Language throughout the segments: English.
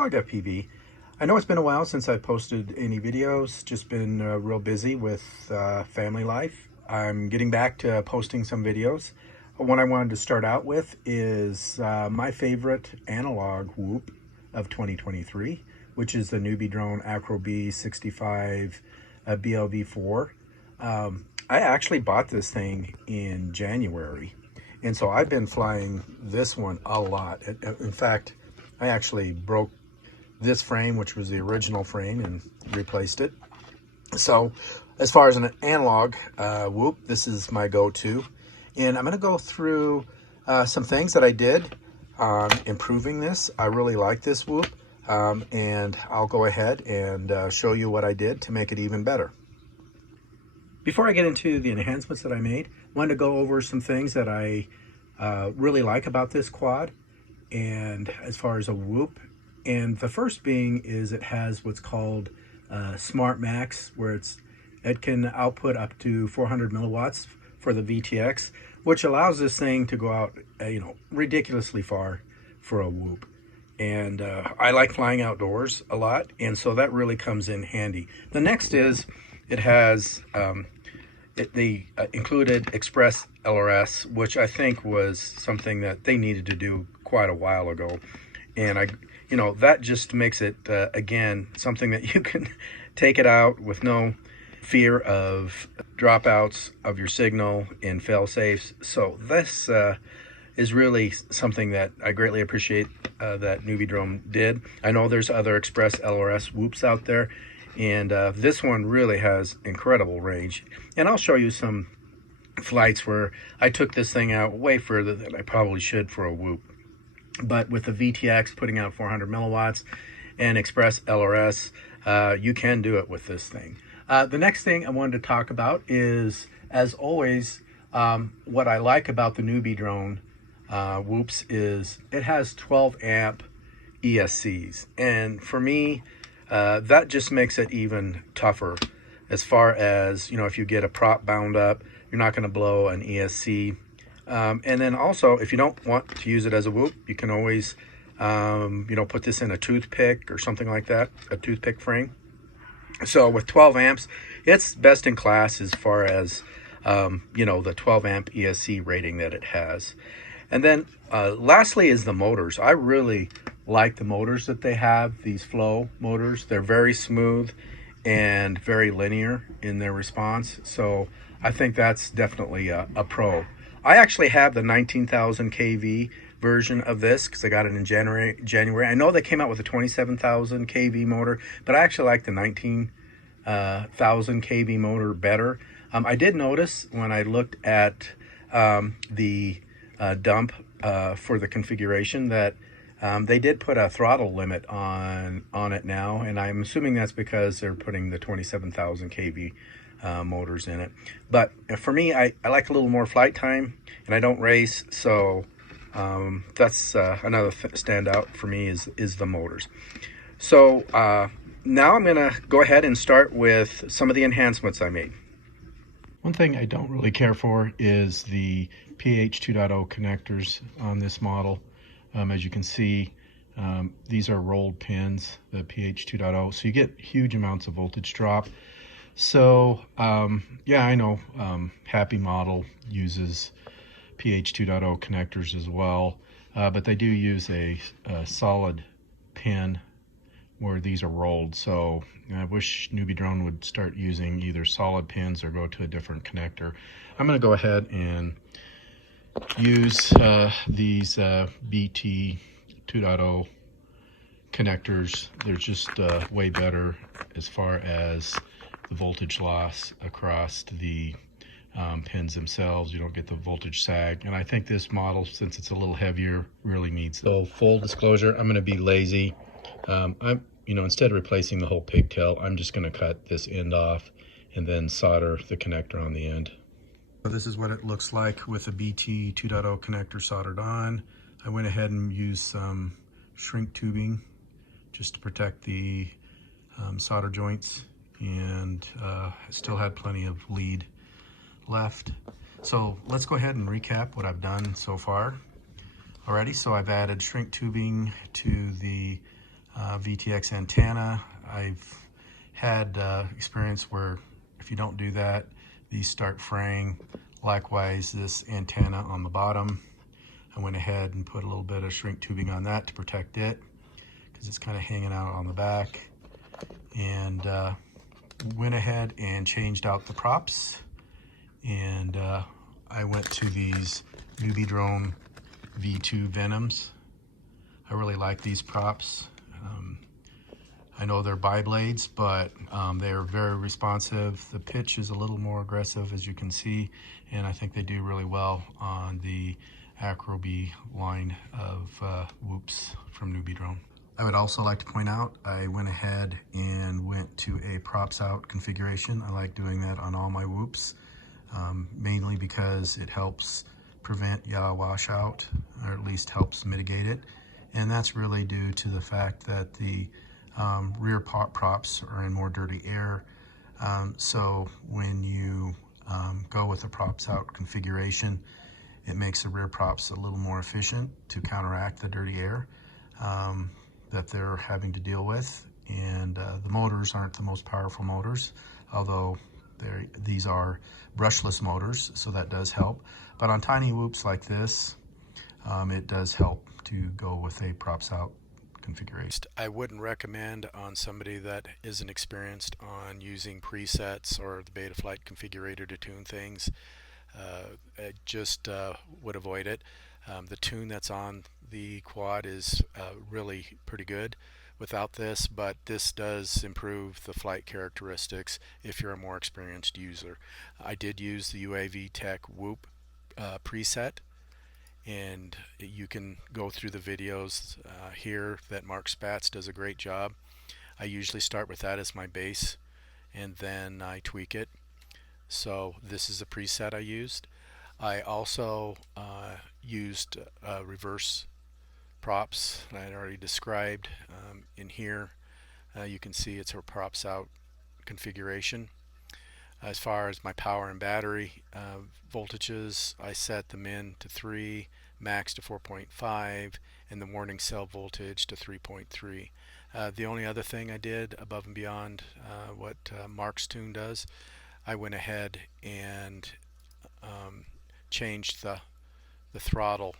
Vlog FPV. I know it's been a while since I posted any videos, just been real busy with family life. I'm getting back to posting some videos. What I wanted to start out with is my favorite analog whoop of 2023, which is the NewBeeDrone AcroBee65 BLV4. I actually bought this thing in January, and so I've been flying this one a lot. In fact, I actually broke this frame, which was the original frame, and replaced it. So as far as an analog whoop, this is my go-to. And I'm going to go through some things that I did on improving this. I really like this whoop, and I'll go ahead and show you what I did to make it even better. Before I get into the enhancements that I made, I wanted to go over some things that I really like about this quad, and as far as a whoop. And the first being is it has what's called Smart Max, where it can output up to 400 milliwatts for the VTX, which allows this thing to go out ridiculously far for a whoop. And I like flying outdoors a lot, and so that really comes in handy. The next is it has the included Express LRS, which I think was something that they needed to do quite a while ago. And that just makes it, again, something that you can take it out with no fear of dropouts of your signal and fail safes. So this is really something that I greatly appreciate that NewBeeDrone did. I know there's other Express LRS whoops out there, and this one really has incredible range. And I'll show you some flights where I took this thing out way further than I probably should for a whoop. But with the VTX putting out 400 milliwatts and Express LRS, you can do it with this thing. The next thing I wanted to talk about is, as always, what I like about the NewBeeDrone whoops is it has 12 amp ESCs. And for me, that just makes it even tougher as far as, if you get a prop bound up, you're not going to blow an ESC. And then also, if you don't want to use it as a whoop, you can always, put this in a toothpick or something like that, a toothpick frame. So with 12 amps, it's best in class as far as, the 12 amp ESC rating that it has. And then lastly is the motors. I really like the motors that they have, these flow motors. They're very smooth and very linear in their response. So I think that's definitely a pro. I actually have the 19,000 kV version of this because I got it in January. I know they came out with a 27,000 kV motor, but I actually like the 19,000 kV motor better. I did notice when I looked at the dump for the configuration that they did put a throttle limit on it now, and I'm assuming that's because they're putting the 27,000 kV motors in it. But for me, I like a little more flight time, and I don't race, so that's another standout for me is the motors. So now I'm gonna go ahead and start with some of the enhancements I made. One thing I don't really care for is the PH 2.0 connectors on this model. As you can see, these are rolled pins, the PH 2.0, so you get huge amounts of voltage drop. So yeah, I know Happy Model uses PH 2.0 connectors as well, but they do use a solid pin where these are rolled. So I wish NewBeeDrone would start using either solid pins or go to a different connector. I'm going to go ahead and use these BT 2.0 connectors. They're just way better as far as the voltage loss across the pins themselves. You don't get the voltage sag, and I think this model, since it's a little heavier, really meets. So full disclosure, I'm going to be lazy. Instead of replacing the whole pigtail, I'm just going to cut this end off and then solder the connector on the end. So this is what it looks like with a BT 2.0 connector soldered on. I went ahead and used some shrink tubing just to protect the solder joints, and I still had plenty of lead left. So let's go ahead and recap what I've done so far already. So I've added shrink tubing to the VTX antenna. I've had experience where if you don't do that, these start fraying. Likewise, this antenna on the bottom, I went ahead and put a little bit of shrink tubing on that to protect it because it's kind of hanging out on the back. And went ahead and changed out the props, and I went to these NewBeeDrone V2 Venoms. I really like these props. I know they're bi-blades, but they're very responsive. The pitch is a little more aggressive, as you can see, and I think they do really well on the AcroBee line of whoops from NewBeeDrone. I would also like to point out, I went ahead and went to a props out configuration. I like doing that on all my whoops, mainly because it helps prevent yaw washout, or at least helps mitigate it. And that's really due to the fact that the rear props are in more dirty air. So when you go with the props out configuration, it makes the rear props a little more efficient to counteract the dirty air that they're having to deal with. And the motors aren't the most powerful motors, although these are brushless motors, so that does help. But on tiny whoops like this, it does help to go with a props out configuration. I wouldn't recommend on somebody that isn't experienced on using presets or the Betaflight configurator to tune things. I just would avoid it. The tune that's on the quad is really pretty good without this, but this does improve the flight characteristics if you're a more experienced user. I did use the UAV Tech Whoop preset, and you can go through the videos here that Mark Spatz does a great job. I usually start with that as my base, and then I tweak it. So this is a preset I used. I also used reverse props that I had already described. In here you can see it's a props out configuration. As far as my power and battery voltages, I set them in to 3, max to 4.5, and the warning cell voltage to 3.3. The only other thing I did above and beyond what Mark's tune does, I went ahead and changed the throttle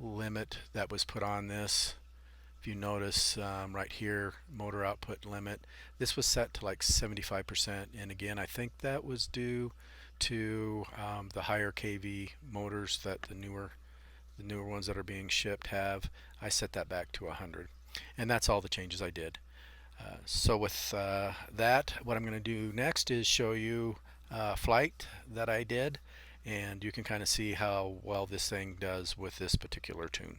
limit that was put on this. If you notice right here, motor output limit, this was set to like 75%, and again I think that was due to the higher kV motors that the newer ones that are being shipped have. I set that back to 100, and that's all the changes I did. So with that, what I'm going to do next is show you a flight that I did, and you can kind of see how well this thing does with this particular tune.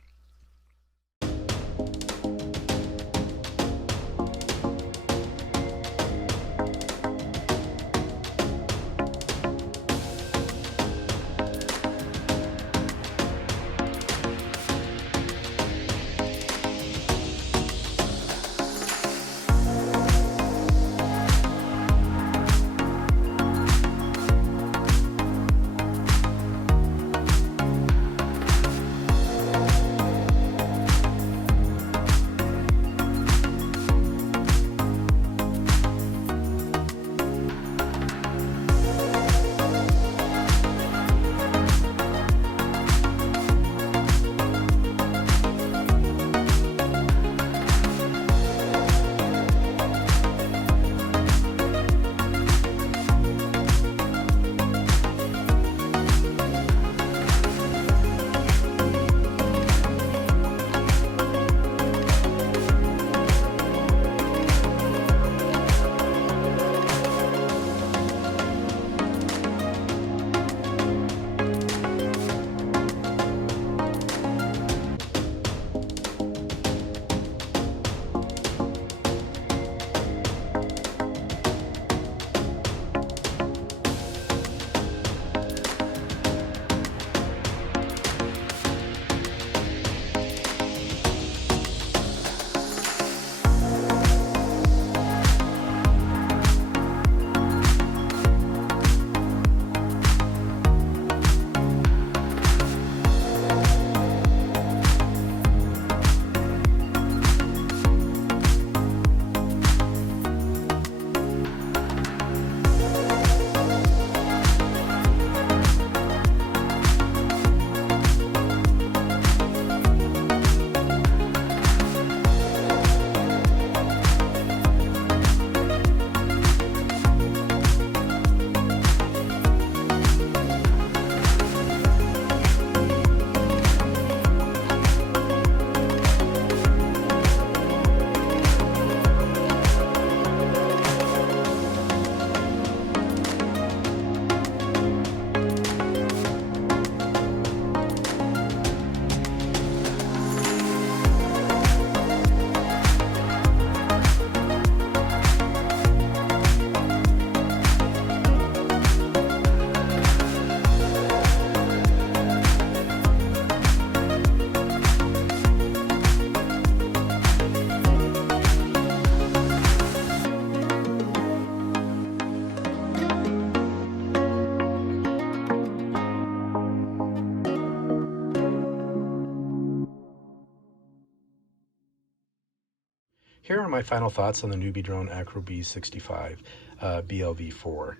Here are my final thoughts on the NewBeeDrone AcroBee65 BLV4.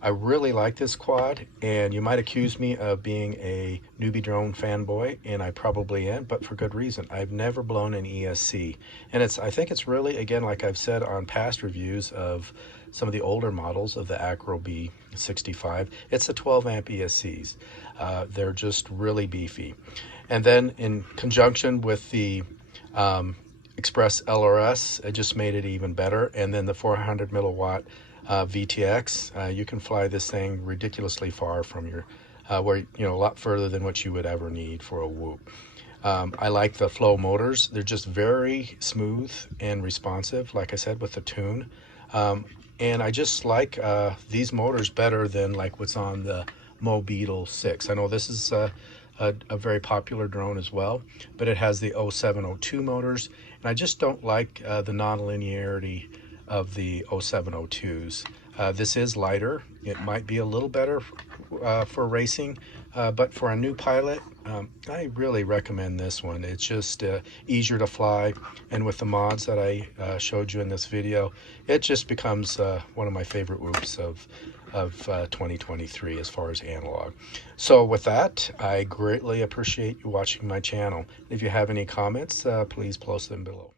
I really like this quad, and you might accuse me of being a NewBeeDrone fanboy, and I probably am, but for good reason. I've never blown an ESC, and I think it's really, again, like I've said on past reviews of some of the older models of the AcroBee65, it's the 12 amp ESCs. They're just really beefy. And then in conjunction with the Express LRS, it just made it even better. And then the 400 milliwatt VTX, you can fly this thing ridiculously far from your, a lot further than what you would ever need for a whoop. I like the flow motors. They're just very smooth and responsive, like I said, with the tune. And I just like these motors better than like what's on the Beetle 6. I know this is a very popular drone as well, but it has the 0702 motors, and I just don't like the non-linearity of the 0702s. This is lighter. It might be a little better for racing, but for a new pilot, I really recommend this one. It's just easier to fly, and with the mods that I showed you in this video, it just becomes one of my favorite whoops of 2023 as far as analog. So with that, I greatly appreciate you watching my channel. If you have any comments, please post them below.